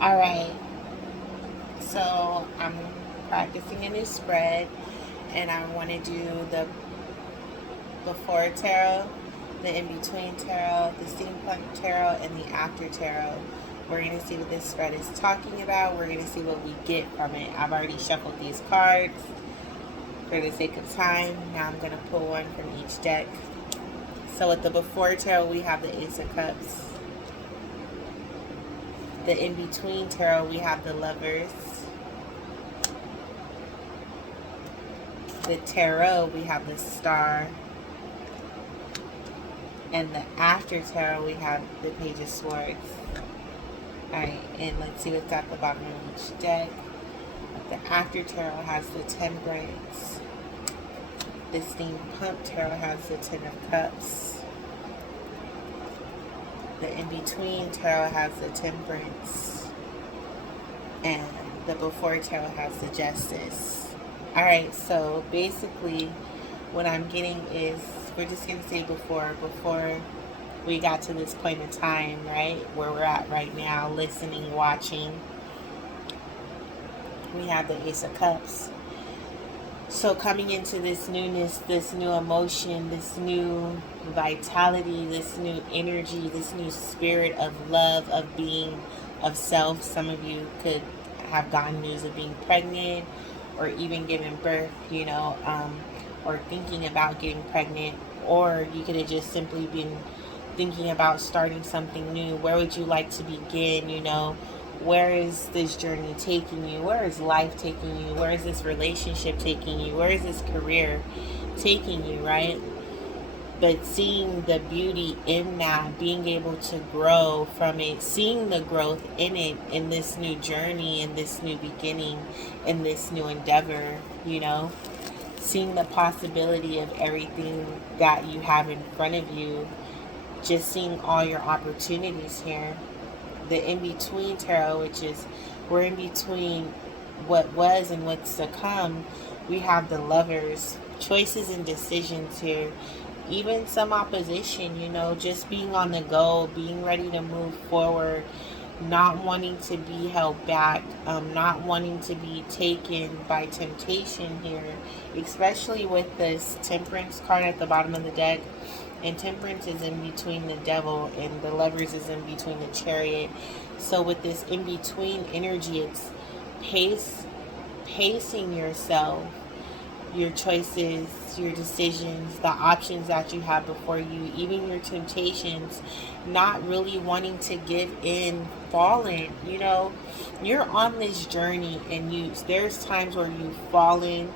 Alright, so I'm practicing a new spread and I want to do the before tarot, the in between tarot, the steampunk tarot, and the after tarot. We're going to see what this spread is talking about. We're going to see what we get from it. I've already shuffled these cards for the sake of time. Now I'm going to pull one from each deck. So with the before tarot, we have the Ace of Cups. The in between tarot, we have the Lovers. The tarot, we have the Star. And the after tarot, we have the Page of Swords. Alright, and let's see what's at the bottom of each deck. The after tarot has the Temperance. The steampunk tarot has the Ten of Cups. The in-between tarot has the Temperance. And the before tarot has the Justice. Alright, so basically what I'm getting is, we're just going to say before we got to this point in time, right, where we're at right now, listening, watching, we have the Ace of Cups. So coming into this newness, this new emotion, this new vitality, this new energy, this new spirit of love, of being, of self. Some of you could have gotten news of being pregnant or even giving birth, or thinking about getting pregnant, or you could have just simply been thinking about starting something new. Where would you like to begin? Where is this journey taking you? Where is life taking you? Where is this relationship taking you? Where is this career taking you, right? But seeing the beauty in that, being able to grow from it, seeing the growth in it, in this new journey, in this new beginning, in this new endeavor, seeing the possibility of everything that you have in front of you, just seeing all your opportunities here. The in-between tarot, which is we're in between what was and what's to come, we have the Lovers. Choices and decisions here. Even some opposition, just being on the go, being ready to move forward, not wanting to be held back, not wanting to be taken by temptation here, especially with this Temperance card at the bottom of the deck. And Temperance is in between the Devil, and the Lovers is in between the Chariot. So with this in-between energy, it's pacing yourself, your choices, your decisions, the options that you have before you, even your temptations, not really wanting to give in, falling. You're on this journey, and there's times where you've fallen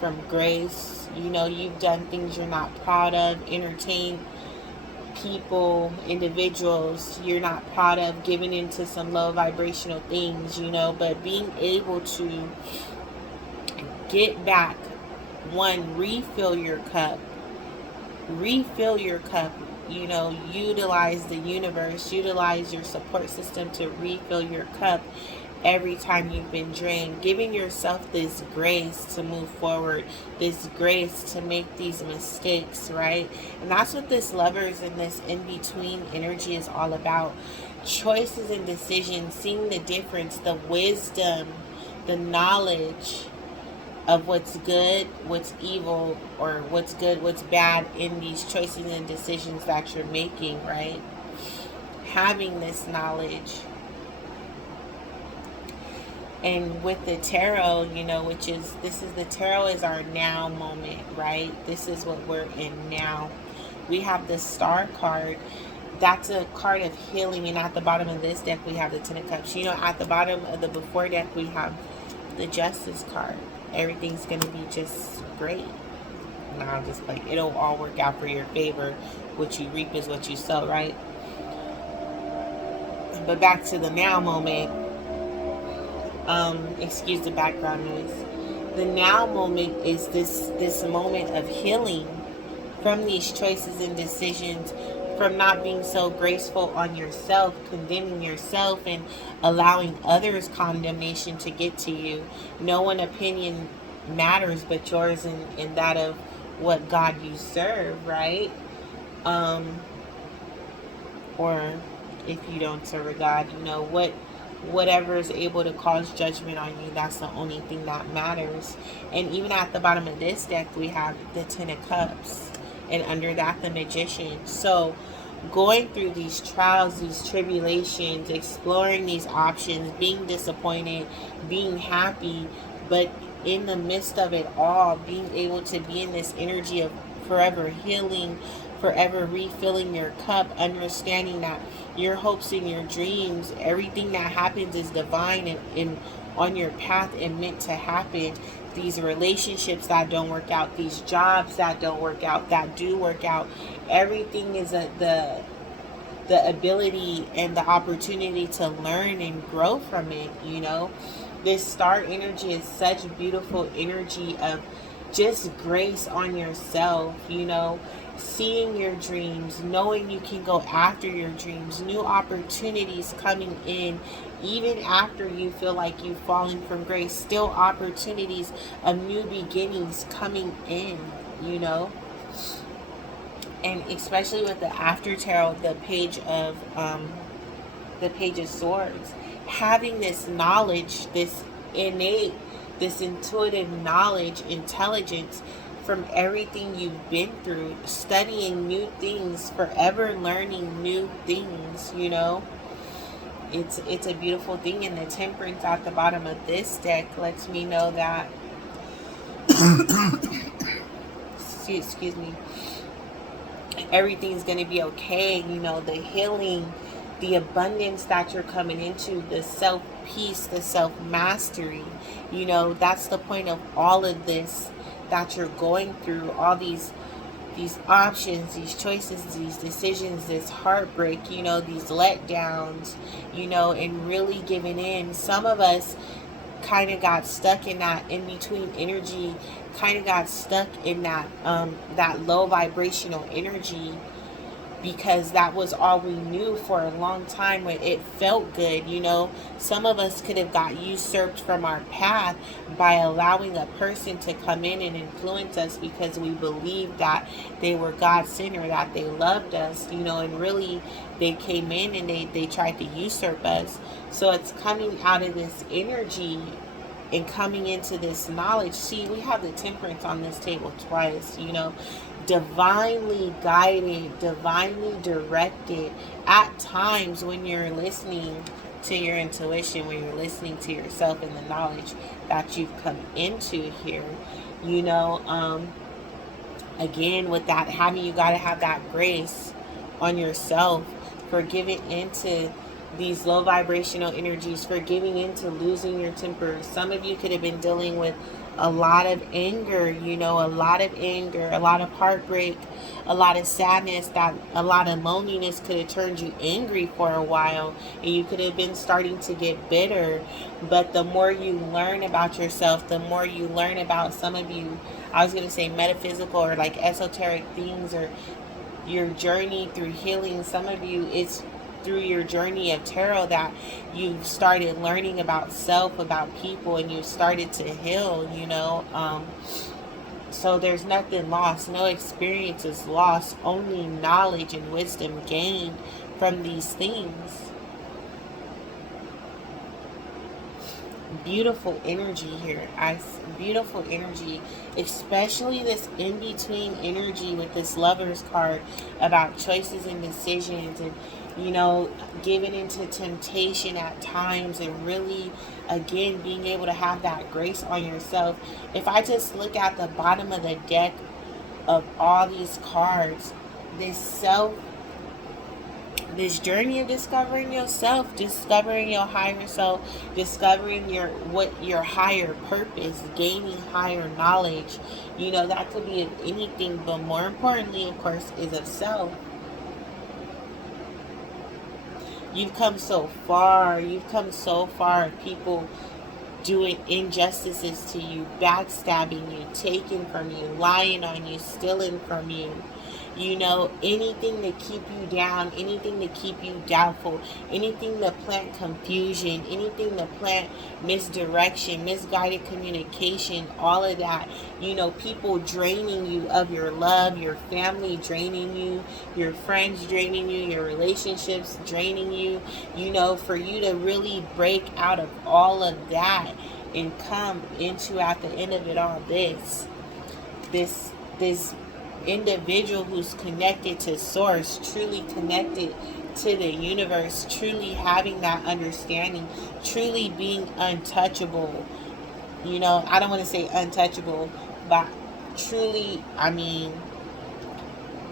from grace. You've done things you're not proud of, entertained people, individuals you're not proud of, giving into some low vibrational things, but being able to get back, one, refill your cup, utilize the universe, utilize your support system to refill your cup every time you've been drained, giving yourself this grace to move forward, this grace to make these mistakes, right? And that's what this Lovers and this in-between energy is all about. Choices and decisions, seeing the difference, the wisdom, the knowledge of what's good, what's evil, or what's good, what's bad in these choices and decisions that you're making, right? Having this knowledge. And with the tarot, this is the tarot is our now moment, right? This is what we're in now. We have the Star card. That's a card of healing. And at the bottom of this deck, we have the Ten of Cups. At the bottom of the before deck, we have the Justice card. Everything's going to be just great. Now, just like, it'll all work out for your favor. What you reap is what you sow, right? But back to the now moment. Excuse the background noise. The now moment is this moment of healing from these choices and decisions, from not being so graceful on yourself, condemning yourself, and allowing others' condemnation to get to you. No one opinion matters but yours, and that of what God you serve, right? Or if you don't serve a God, what whatever is able to cause judgment on you, that's the only thing that matters. And even at the bottom of this deck, we have the Ten of Cups, and under that, the Magician. So going through these trials, these tribulations, exploring these options, being disappointed, being happy, but in the midst of it all, being able to be in this energy of forever healing, forever refilling your cup, understanding that your hopes and your dreams, everything that happens is divine and on your path and meant to happen. These relationships that don't work out, these jobs that don't work out, that do work out, everything is the ability and the opportunity to learn and grow from it. This star energy is such beautiful energy of just grace on yourself, seeing your dreams, knowing you can go after your dreams, new opportunities coming in, even after you feel like you've fallen from grace, still opportunities of new beginnings coming in, and especially with the after tarot, the Page of Swords, having this knowledge, this innate, this intuitive knowledge, intelligence from everything you've been through, studying new things, forever learning new things, It's a beautiful thing. And the Temperance at the bottom of this deck lets me know that excuse me, everything's going to be okay. The healing, the abundance that you're coming into, the self-peace, the self-mastery. That's the point of all of this that you're going through, all these options, these choices, these decisions, this heartbreak, these letdowns, and really giving in. Some of us kind of got stuck in that in-between energy, kind of got stuck in that low vibrational energy, because that was all we knew for a long time when it felt good. Some of us could have got usurped from our path by allowing a person to come in and influence us because we believed that they were God-centered, or that they loved us, and really they came in and they tried to usurp us. So it's coming out of this energy and coming into this knowledge. See, we have the Temperance on this table twice, divinely guided, divinely directed. At times when you're listening to your intuition, when you're listening to yourself and the knowledge that you've come into here, again, with that having, you got to have that grace on yourself for giving into these low vibrational energies, for giving into losing your temper. Some of you could have been dealing with a lot of anger, a lot of heartbreak, a lot of sadness, that a lot of loneliness could have turned you angry for a while, and you could have been starting to get bitter. But the more you learn about yourself, the more you learn about, some of you, I was going to say metaphysical or like esoteric things, or your journey through healing. Some of you, it's through your journey of tarot that you've started learning about self, about people, and you've started to heal, so there's nothing lost, no experience is lost, only knowledge and wisdom gained from these things. Beautiful energy here. Beautiful energy, especially this in-between energy with this Lover's card about choices and decisions, and giving into temptation at times, and really, again, being able to have that grace on yourself. If I just look at the bottom of the deck of all these cards, this journey of discovering yourself, discovering your higher self, discovering your higher purpose, gaining higher knowledge, that could be of anything, but more importantly, of course, is of self. You've come so far. You've come so far of people doing injustices to you, backstabbing you, taking from you, lying on you, stealing from you. You know, anything to keep you down, anything to keep you doubtful, anything to plant confusion, anything to plant misdirection, misguided communication, all of that. You know, people draining you of your love, your family draining you, your friends draining you, your relationships draining you. You know, for you to really break out of all of that and come into, at the end of it all, this individual who's connected to source, truly connected to the universe, truly having that understanding, truly being untouchable. You know, I don't want to say untouchable, but truly, I mean,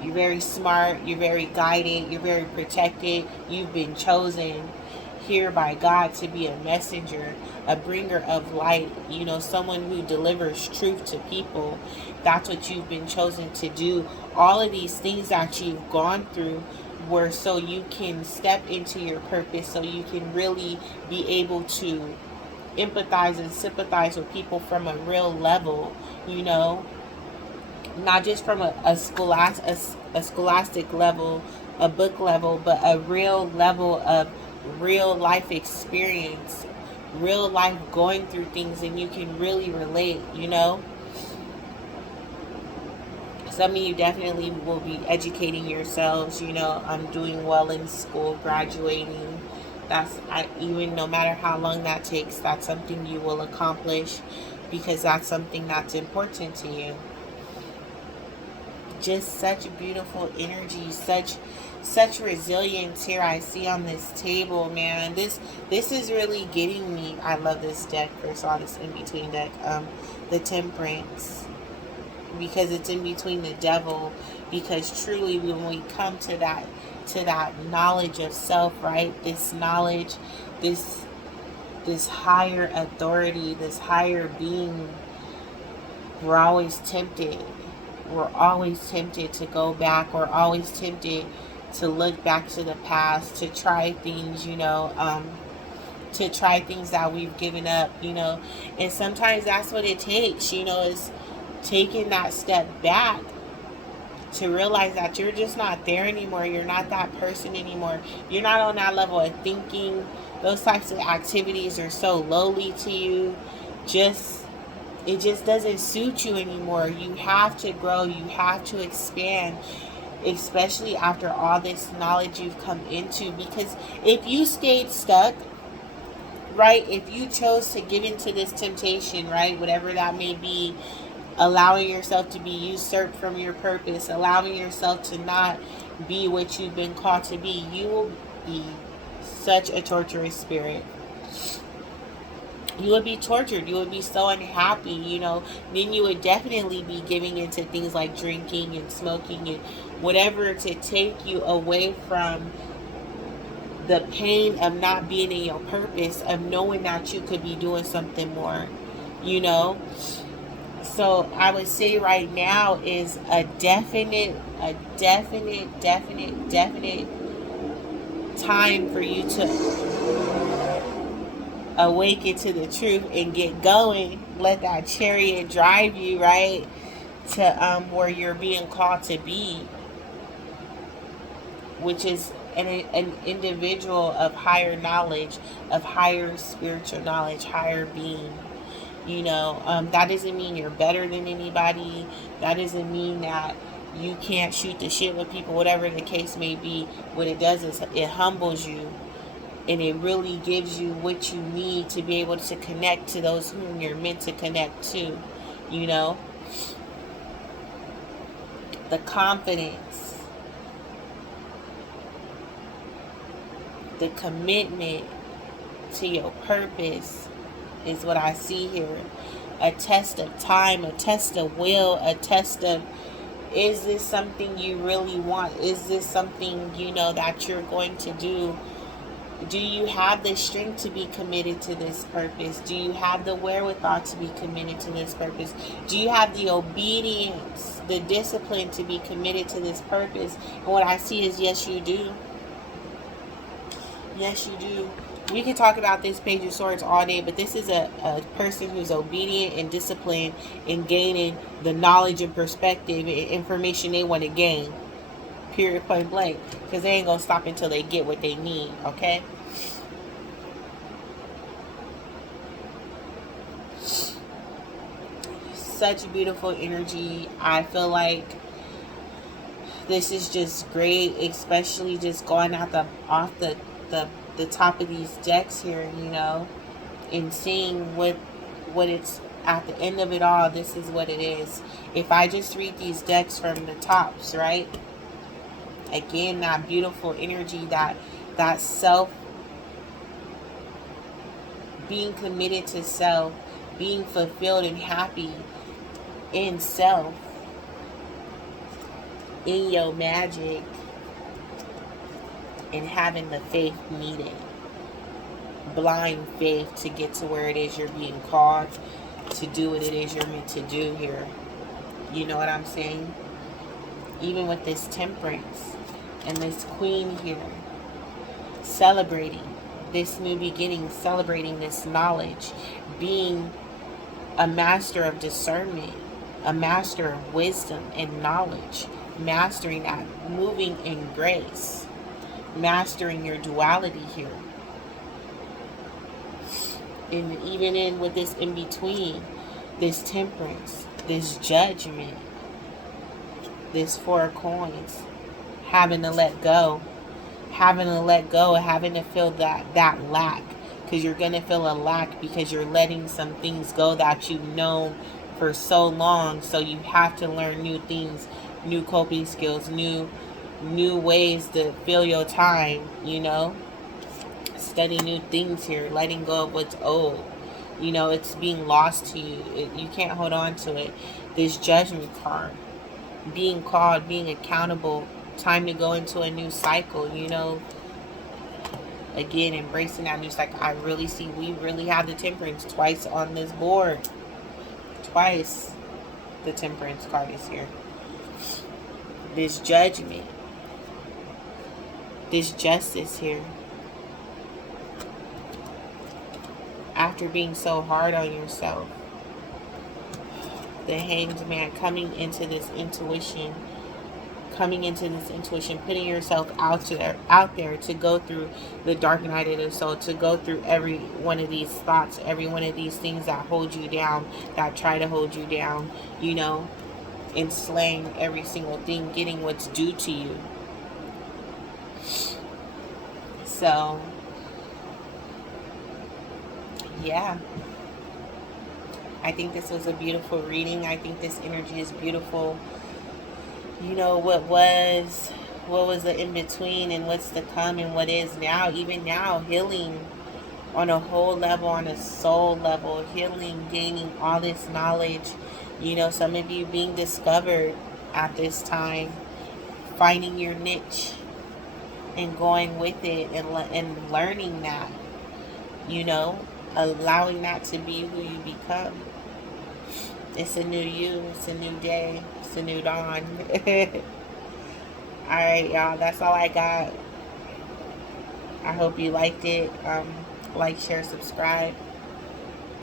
you're very smart, you're very guided, you're very protected, you've been chosen here by God to be a messenger, a bringer of light, you know, someone who delivers truth to people. That's what you've been chosen to do. All of these things that you've gone through were so you can step into your purpose, so you can really be able to empathize and sympathize with people from a real level, you know, not just from a scholastic level, a book level, but a real level of real life experience, real life going through things, and you can really relate, you know. Some of you definitely will be educating yourselves, you know. I'm doing well in school, graduating. Even no matter how long that takes, that's something you will accomplish, because that's something that's important to you. Just such beautiful energy, such resilience here I see on this table, man. This is really getting me. I love this deck. First of all, this in between deck, the Temperance, because it's in between the Devil. Because truly, when we come to that knowledge of self, right? This knowledge, this higher authority, this higher being, we're always tempted. We're always tempted to go back. We're always tempted to look back to the past, to try things, you know, to try things that we've given up, you know. And sometimes that's what it takes, you know, is taking that step back to realize that you're just not there anymore. You're not that person anymore. You're not on that level of thinking. Those types of activities are so lowly to you. It just doesn't suit you anymore. You have to grow. You have to expand, especially after all this knowledge you've come into. Because if you stayed stuck, right, if you chose to give into this temptation, right, whatever that may be, allowing yourself to be usurped from your purpose, allowing yourself to not be what you've been called to be, you will be such a torturous spirit. You would be tortured. You would be so unhappy, you know. Then you would definitely be giving into things like drinking and smoking and whatever to take you away from the pain of not being in your purpose, of knowing that you could be doing something more, you know. So I would say right now is a definite time for you to awaken to the truth and get going. Let that chariot drive you, right, to where you're being called to be, which is an individual of higher knowledge, of higher spiritual knowledge, higher being. You know, that doesn't mean you're better than anybody. That doesn't mean that you can't shoot the shit with people, whatever the case may be. What it does is it humbles you, and it really gives you what you need to be able to connect to those whom you're meant to connect to, you know. The confidence, the commitment to your purpose is what I see here. A test of time, a test of will, a test of, is this something you really want? Is this something, you know, that you're going to do? Do you have the strength to be committed to this purpose? Do you have the wherewithal to be committed to this purpose? Do you have the obedience, the discipline to be committed to this purpose? And what I see is yes, you do. Yes, you do. We can talk about this Page of Swords all day, but this is a person who's obedient and disciplined in gaining the knowledge and perspective and information they want to gain. Period, point blank. Because they ain't going to stop until they get what they need, okay? Such beautiful energy. I feel like this is just great, especially just going out off the top of these decks here, you know, and seeing what it's at the end of it all. This is what it is. If I just read these decks from the tops, right? Again, that beautiful energy, that self, being committed to self, being fulfilled and happy in self, in your magic, and having the faith needed. Blind faith to get to where it is you're being called to do what it is you're meant to do here. You know what I'm saying? Even with this Temperance and this Queen here, celebrating this new beginning, celebrating this knowledge, being a master of discernment, a master of wisdom and knowledge, mastering that, moving in grace, mastering your duality here. And even in with this in between, this Temperance, this Judgment, this Four of Coins, having to let go, having to feel that lack, because you're going to feel a lack because you're letting some things go that you've known for so long. So you have to learn new things, new coping skills, new ways to fill your time, you know. Study new things here, letting go of what's old. You know, it's being lost to you. You can't hold on to it. This Judgment card, being called, being accountable, time to go into a new cycle, you know. Again, embracing that new cycle. I really see, we really have the Temperance twice on this board. Twice the Temperance card is here. This Judgment, this Justice here. After being so hard on yourself, the Hanged Man, coming into this intuition, putting yourself out there to go through the dark night of the soul, to go through every one of these thoughts, every one of these things that hold you down, that try to hold you down, you know, and slaying every single thing, getting what's due to you. So yeah, I think this was a beautiful reading. I think this energy is beautiful. You know, what was the in-between and what's to come and what is now. Even now, healing on a whole level, on a soul level, healing, gaining all this knowledge. You know, some of you being discovered at this time, finding your niche and going with it and learning that, you know, allowing that to be who you become. It's a new you. It's a new day. It's a new dawn. Alright, y'all. That's all I got. I hope you liked it. Like, share, subscribe.